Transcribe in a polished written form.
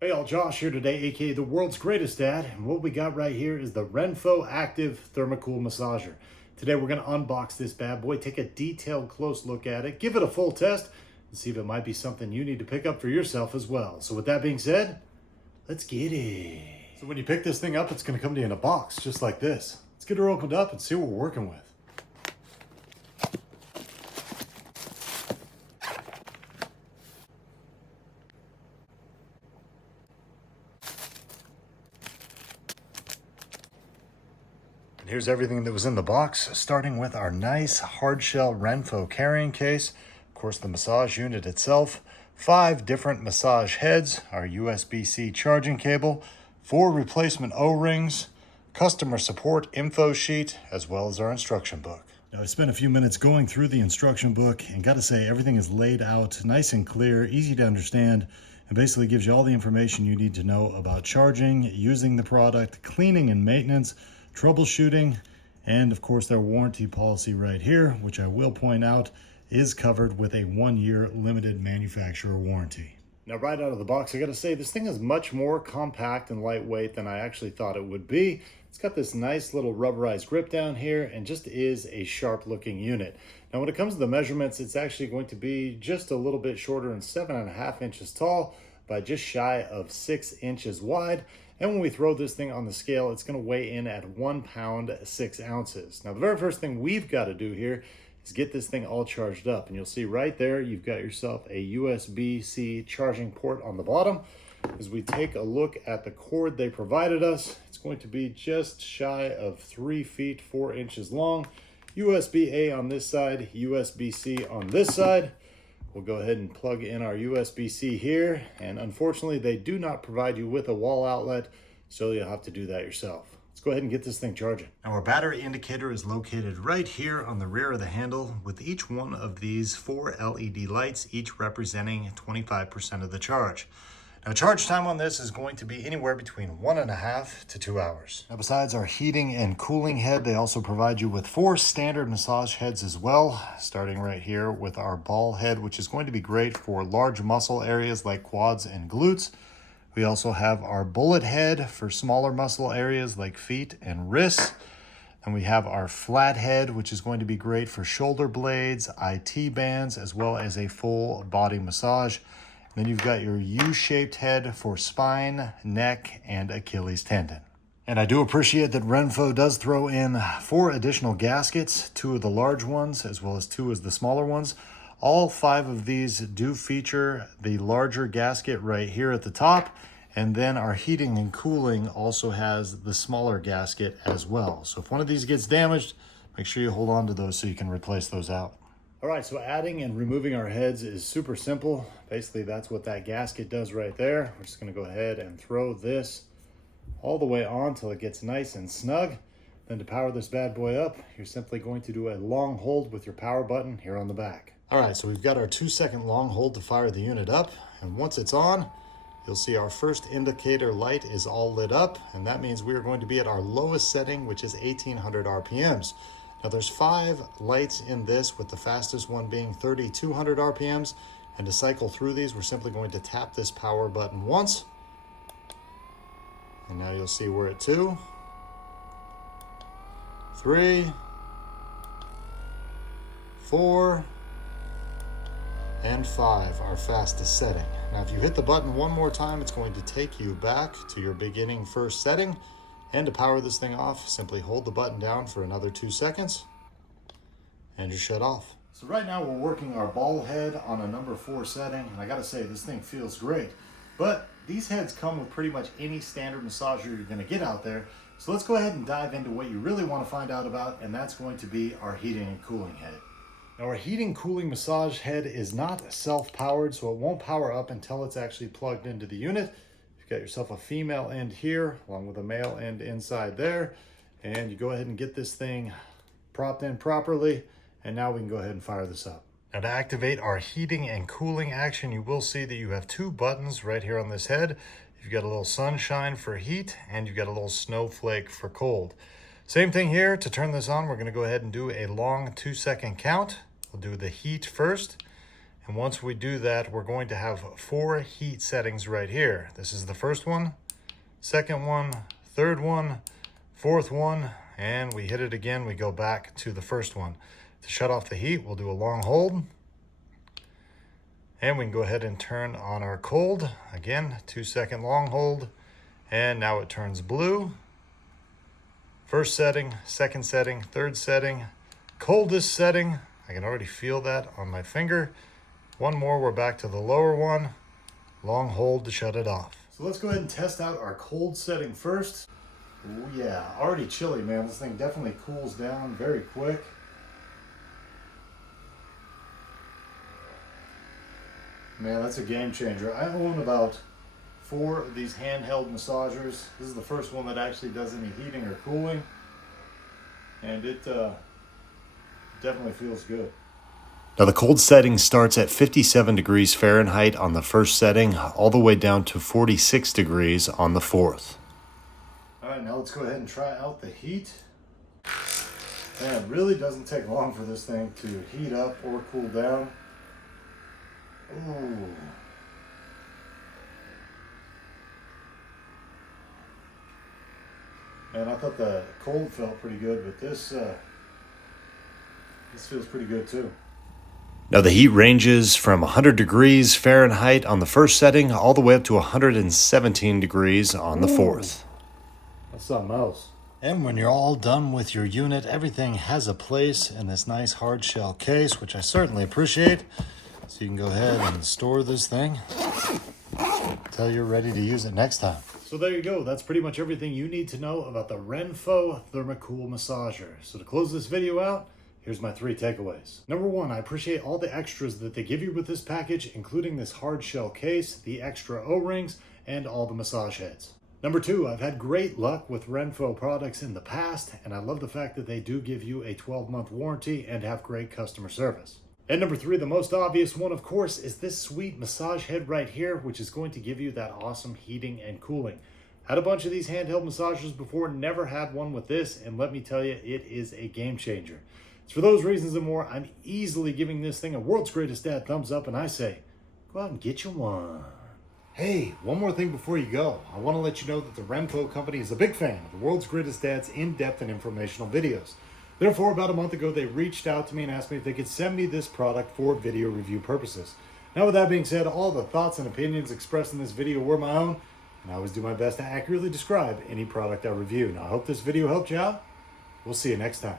Hey all, Josh here today, aka the world's greatest dad, and what we got right here is the RENPHO Active Thermacool Massager. Today we're going to unbox this bad boy, take a detailed close look at it, give it a full test, and see if it might be something you need to pick up for yourself as well. So with that being said, let's get it. So when you pick this thing up, it's going to come to you in a box just like this. Let's get her opened up and see what we're working with. Here's everything that was in the box, starting with our nice hard shell RENPHO carrying case, of course the massage unit itself, 5 different massage heads, our USB-C charging cable, 4 replacement O-rings, customer support info sheet, as well as our instruction book. Now I spent a few minutes going through the instruction book and got to say everything is laid out nice and clear, easy to understand, and basically gives you all the information you need to know about charging, using the product, cleaning and maintenance, troubleshooting, and of course their warranty policy right here, which I will point out is covered with a 1-year limited manufacturer warranty. Now right out of the box, I gotta say this thing is much more compact and lightweight than I actually thought it would be. It's got this nice little rubberized grip down here and just is a sharp looking unit. Now when it comes to the measurements, it's actually going to be just a little bit shorter and 7.5 inches tall by just shy of 6 inches wide. And when we throw this thing on the scale, it's going to weigh in at 1 pound 6 ounces. Now the very first thing we've got to do here is get this thing all charged up. And you'll see right there, you've got yourself a USB-C charging port on the bottom. As we take a look at the cord they provided us, it's going to be just shy of 3 feet 4 inches long. USB-A on this side, USB-C on this side. We'll go ahead and plug in our USB-C here, and unfortunately they do not provide you with a wall outlet, so you'll have to do that yourself. Let's go ahead and get this thing charging. Now our battery indicator is located right here on the rear of the handle, with each one of these 4 LED lights, each representing 25% of the charge. Now charge time on this is going to be anywhere between 1.5 to 2 hours. Now besides our heating and cooling head, they also provide you with 4 standard massage heads as well, starting right here with our ball head, which is going to be great for large muscle areas like quads and glutes. We also have our bullet head for smaller muscle areas like feet and wrists. And we have our flat head, which is going to be great for shoulder blades, IT bands, as well as a full body massage. Then you've got your U-shaped head for spine, neck, and Achilles tendon. And I do appreciate that RENPHO does throw in 4 additional gaskets, 2 of the large ones, as well as 2 of the smaller ones. All 5 of these do feature the larger gasket right here at the top, and then our heating and cooling also has the smaller gasket as well. So if one of these gets damaged, make sure you hold on to those so you can replace those out. All right, so adding and removing our heads is super simple. Basically, that's what that gasket does right there. We're just gonna go ahead and throw this all the way on till it gets nice and snug. Then to power this bad boy up, you're simply going to do a long hold with your power button here on the back. All right, so we've got our 2-second long hold to fire the unit up. And once it's on, you'll see our first indicator light is all lit up. And that means we are going to be at our lowest setting, which is 1800 RPMs. Now there's 5 lights in this, with the fastest one being 3200 RPMs. And to cycle through these, we're simply going to tap this power button once. And now you'll see we're at 2, 3, 4, and 5, our fastest setting. Now if you hit the button one more time, it's going to take you back to your beginning first setting. And to power this thing off, simply hold the button down for another 2 seconds and you shut off. So right now we're working our ball head on a number 4 setting, and I gotta say this thing feels great. But these heads come with pretty much any standard massager you're gonna get out there. So let's go ahead and dive into what you really wanna find out about, and that's going to be our heating and cooling head. Now our heating cooling massage head is not self-powered, so it won't power up until it's actually plugged into the unit. Got yourself a female end here along with a male end inside there, and you go ahead and get this thing propped in properly, and now we can go ahead and fire this up. Now to activate our heating and cooling action, you will see that you have 2 buttons right here on this head. You've got a little sunshine for heat, and you've got a little snowflake for cold. Same thing here. To turn this on, we're going to go ahead and do a long 2-second count. We'll do the heat first, And once we do that, we're going to have 4 heat settings right here. This is the first one, second one, third one, fourth one, and we hit it again. We go back to the first one. To shut off the heat, we'll do a long hold. And we can go ahead and turn on our cold. Again, 2-second long hold. And now it turns blue. First setting, second setting, third setting, coldest setting. I can already feel that on my finger. One more, we're back to the lower one. Long hold to shut it off. So let's go ahead and test out our cold setting first. Oh yeah, already chilly, man. This thing definitely cools down very quick. Man, that's a game changer. I own about 4 of these handheld massagers. This is the first one that actually does any heating or cooling. And it definitely feels good. Now the cold setting starts at 57 degrees Fahrenheit on the first setting, all the way down to 46 degrees on the fourth. All right, now let's go ahead and try out the heat. Man, it really doesn't take long for this thing to heat up or cool down. Ooh. Man, I thought the cold felt pretty good, but this feels pretty good too. Now the heat ranges from 100 degrees Fahrenheit on the first setting all the way up to 117 degrees on the fourth. That's something else. And when you're all done with your unit, everything has a place in this nice hard shell case, which I certainly appreciate. So you can go ahead and store this thing until you're ready to use it next time. So there you go. That's pretty much everything you need to know about the RENPHO Thermacool Massager. So to close this video out, here's my 3 takeaways. Number 1, I appreciate all the extras that they give you with this package, including this hard shell case, the extra O-rings, and all the massage heads. Number 2, I've had great luck with RENPHO products in the past, and I love the fact that they do give you a 12-month warranty and have great customer service. And number 3, the most obvious one, of course, is this sweet massage head right here, which is going to give you that awesome heating and cooling. Had a bunch of these handheld massagers before, never had one with this, and let me tell you, it is a game changer. It's for those reasons and more, I'm easily giving this thing a World's Greatest Dad thumbs up, and I say, go out and get you one. Hey, one more thing before you go. I want to let you know that the RENPHO company is a big fan of the World's Greatest Dad's in-depth and informational videos. Therefore, about a month ago, they reached out to me and asked me if they could send me this product for video review purposes. Now, with that being said, all the thoughts and opinions expressed in this video were my own, and I always do my best to accurately describe any product I review. Now, I hope this video helped you out. We'll see you next time.